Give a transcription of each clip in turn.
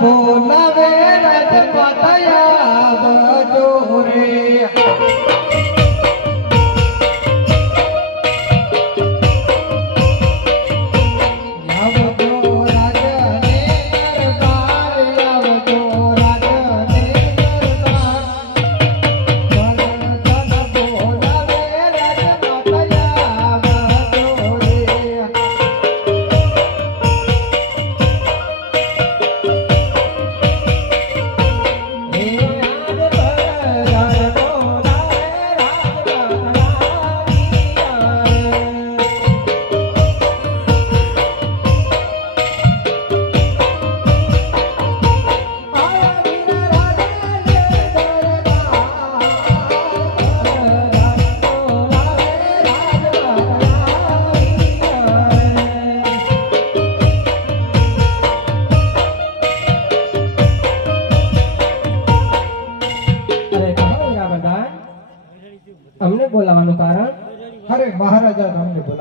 બોલાવે રજપતયા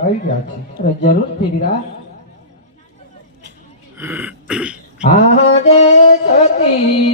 બોલાવી ગયા છે. અરે જરૂરથી વીરા આજે સતી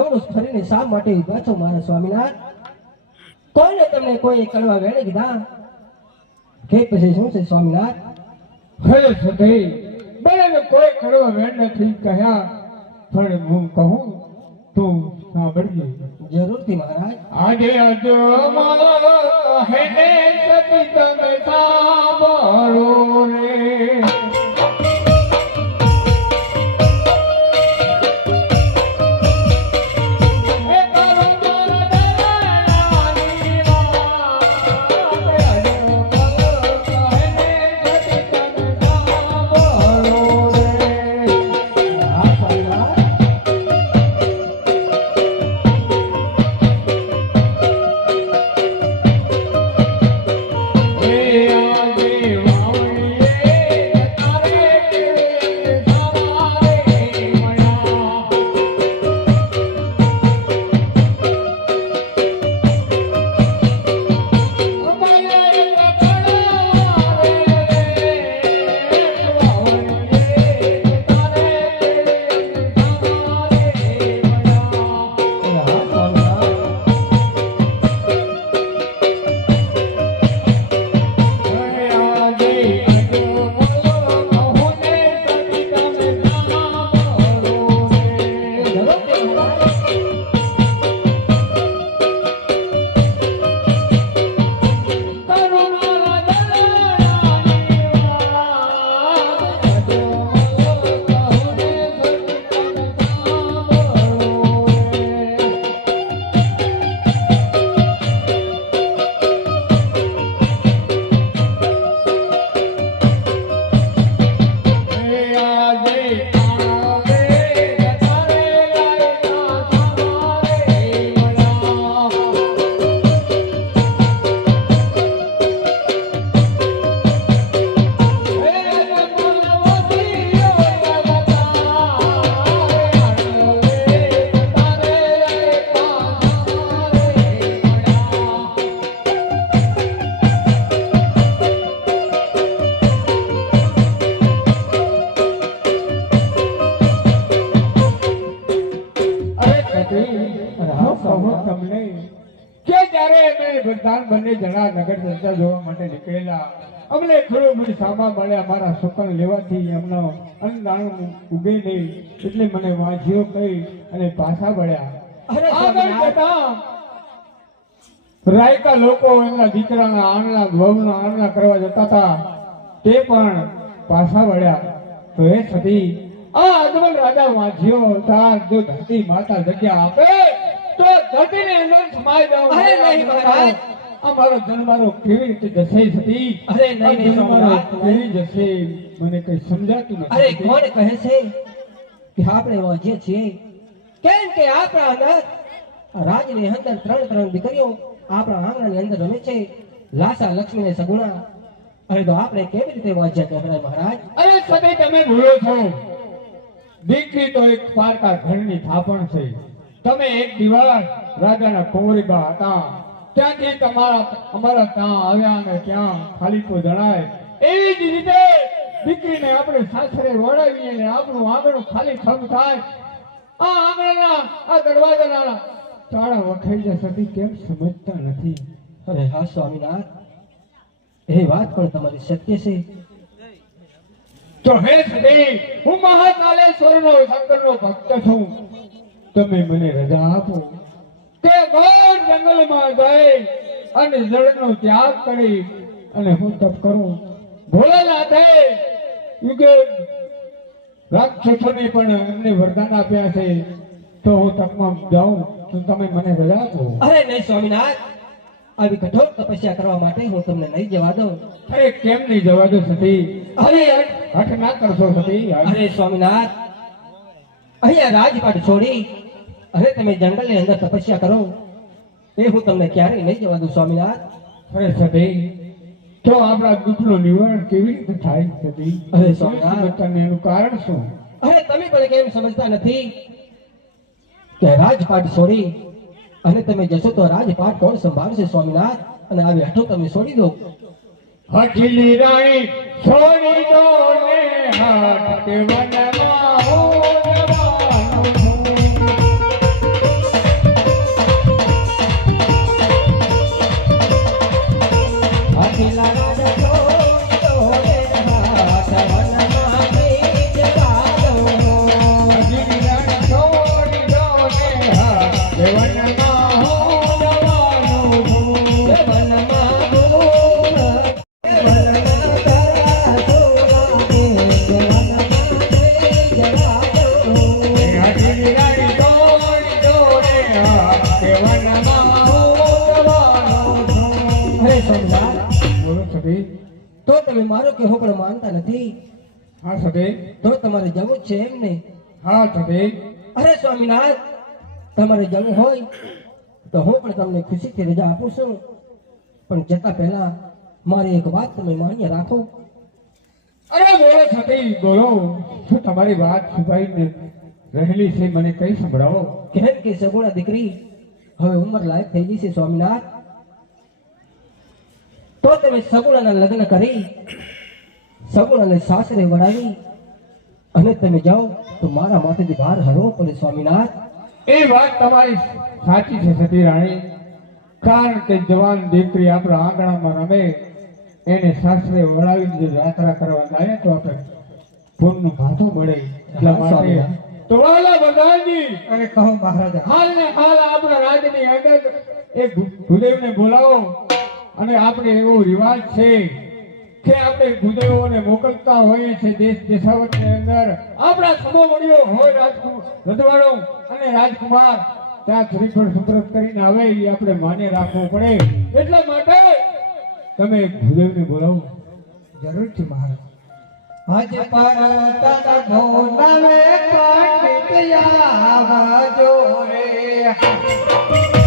અવળું ફરીને શા માટે ઊભા છો મારા સ્વામિનાથ કોઈને તમને કોઈ કરવા વેણે કીધા? કે પછી શું છે સ્વામિનાથ ભલે સદઈ બને કોઈ કરવા વેણ નથી કહ્યા પણ હું કહું તું સાંભળજે. જરૂરથી મહારાજ. આજે અજો મારો હે ને સતી તમે સાંભળો કે જ્યારે અમે બધાન બંને જણા નગર ચર્ચા જોવા માટે નીકળેલા અમને ખરું મને સામા મળે અમારા સુકન લેવાથી એમનો અન્નદાન ઉગે નહીં એટલે મને વાંચ્યો કહી અને પાછા વળ્યા. આગળ જતા રાયકા લોકો એમના દીકરાના આણલા વહુના આણલા કરવા જતા હતા તે પણ પાછા વળ્યા. તો એ સતી આ અજમલ રાજા વાંચ્યો અવતાર જો ધરતી માતા જગ્યા આપે તો ધરતીની અંદર સમાઈ જાવ અરે નહીં મહારાજ. અમારો જન્મારો કેવી રીતે જશે સતી? અરે નહીં, જન્મારો કેવી જશે? મને કઈ સમજાતું અરે કોણ કહે છે કે આપણે વાંચીએ છીએ? કેમ કે આપણા અંદર રાજની અંદર ત્રણ ત્રણ દીકરીઓ આપણા આંગણાની અંદર રમે છે. લાસા લક્ષ્મી ને સગુણા. અરે તો આપણે કેવી રીતે વાંચ્યા કહેવાય મહારાજ? અરે સતી તમે ભૂલો છો. દીકરી તો એક પારકા ઘરની થાપણ છે. તમે એક દિવસ રાજાના કુંવરીબા હતા. ત્યાંથી તમારા અમારા ત્યાં આવ્યા અને ત્યાં ખાલીપો જણાય એવી જ રીતે દીકરીને આપણે સાસરે વળાવીએ અને આપણું આંગણું ખાલી થમ થાય. આ આંગણાના આ દરવાજાના તાળા વખાઈ જશે કેમ સમજતા નથી? અરે હા સ્વામિનાથ એ વાત પણ તમારી સત્ય છે. તો હે સદી હું મહાકાલેશ્વરનો શંકરનો ભક્ત છું. તમે મને રજા આપો. તે ઘોર જંગલમાં જઈ અને જળનો ત્યાગ કરી અને હું તપ કરું ભોળાનાથે યુગે રાક્ષસોને પણ એમને વરદાન આપ્યા છે. તો હું તપમાં જાઉં. તો તમે મને રજા આપો? અરે નહીં સ્વામિનાથ આવી કઠોર તપસ્યા કરવા માટે હું તમને નહીં જવા દઉં. અરે કેમ નહીં જવા દો સતી? અરે હઠ ના કરશો સતી. અરે સ્વામિનાથ અહીંયા રાજપાટ છોડી હવે તમે જંગલની અંદર તપસ્યા કરો. એ હું તમને ક્યારેય નહીં જવા દઉં સ્વામિનાથ અરે સતી તો આપણા દુઃખનું નિવારણ કેવી રીતે થાય સતી? અરે સ્વામિનાથ. એનું કારણ શું? અરે તમે પણ કેમ સમજતા નથી કે રાજપાટ છોડી અને તમે જશો તો રાજપાટ કોણ સંભાળશે સ્વામિનાથ અને આવી હઠો તમે છોડી દો. હઠીલી રાણી છોડી દો ને હાથ કે તો તમે મારો કહેવો પણ માનતા નથી હા સભે તો તમારે જવું છે એમ ને હા સભે અરે સ્વામિનાથ તમારે જવું હોય તો હું પણ તમને ખુશીથી રજા આપું છું પણ જતા પહેલા મારી એક વાત તમે માન્ય રાખો અરે બોલો સભે બોલો, શું તમારી વાત છુપાઈને રહેલી છે, મને કઈ સંભળાવો? કેમ કે સગોડા દીકરી હવે ઉંમર લાયક થઈ ગઈ છે સ્વામિનાથ તો તમે સગુણાના લગ્ન કરી સગુણાને સાસરે વળાવી અને તમે જાઓ તો મારા માથેથી ભાર હરવો પડે સ્વામિનાથ એ વાત તમારી સાચી છે સતી રાણી. કારણ કે જવાન દીકરી આપણા આંગણામાં રમે એને સાસરે વળાવી યાત્રા કરવા જાય તો આપણે ફોનનું ભાથું મળે એટલા માટે. તો વાલા ભગવાનજી અને કહો મહારાજા. હાલ ને હાલ આપણા રાજની અંદર એ ભૂદેવને બોલાવો. અને આપણે એવો રિવાજ છે કે આપણે ભૂદેવોને મોકલતા હોઈએ છીએ દેશ દેશાવરની અંદર. આપણા સમોવડીઓ હોય રાજકુમાર રજવાડો અને રાજકુમાર. ત્યાં શ્રીફળ સુપ્રત કરીને આવે એ આપણે માને રાખવું પડે. એટલા માટે તમે ભૂદેવને બોલાવો. જરૂરથી મહારાજ. હજ પર તન ઢોલવે પંડિત આવજો રે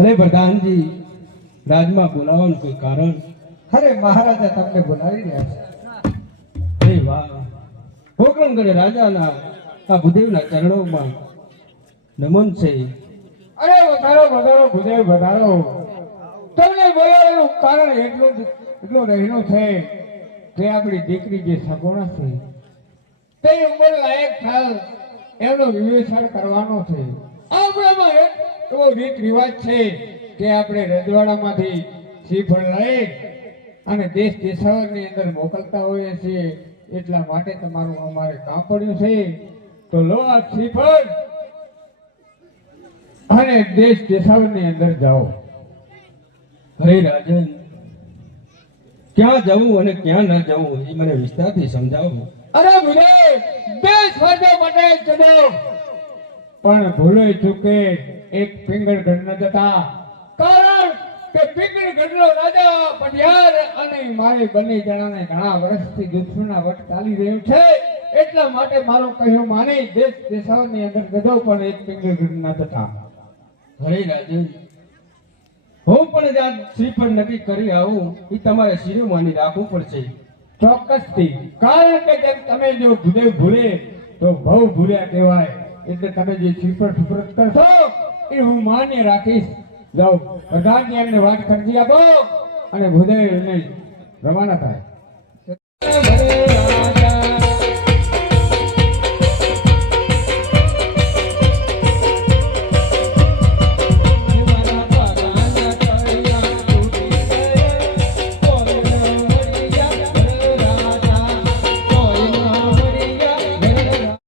અરે પ્રધાનજી રાજમાં બોલાવવાનું કોઈ કારણ? અરે મહારાજા તમને બોલાવી રહ્યા છે. અરે વાહ. કોકણગઢ રાજાના આ ભૂદેવના ચરણોમાં નમન છે. અરે વધારો વધારો ભૂદેવ વધારો. તમને બોલાવેલું કારણ એટલું એટલું રહેલું છે કે આપણી દીકરી જે સગુણા છે. તે ઉંમર લાયક થાલ એમનો વિવેચન કરવાનો છે. આપણામાં એક એવો રીત રિવાજ છે કે આપણે રજવાડામાંથી શ્રીફળ લઈ અને દેશ દેશાવરની અંદર મોકલતા હોઈએ છીએ એટલા માટે તમારું અમારે કામ પડ્યું છે. તો લો આ શ્રીફળ અને દેશ દેશાવરની અંદર જાઓ. હરે રાજન, ક્યાં જવું અને ક્યાં ન જવું એ મને વિસ્તારથી સમજાવો. અરે મુરે દેશ માટે ચડો પણ ભૂલે ચૂકે એક પિંગળગઢ ન જતા. કારણ કે પિંગળગઢનો રાજા પટિયાર અને મારે બંને જણાને ઘણા વર્ષથી દુશ્મના વટ ચાલી રહ્યું છે. એટલા માટે મારું કહ્યું માને દેશ દેશાની અંદર ગધો પણ એક પિંગળગઢ ન જતા. હરે રાજન હું પણ જ્યાં શ્રીફળ નક્કી કરી આવું. એ તમારે શિરોમાની રાખવું પડશે. ચોક્કસથી. કારણ કે જેમ તમે જો ભૂલે ભૂલે તો બહુ ભૂલ્યા કહેવાય. એટલે તમે જે છીપર સુપ્રત કરશો, એ હું માન્ય રાખીશ. જાઓ પ્રધાનજી એમને વાત કરી આપો અને ભૂદેવ એને રવાના થાય.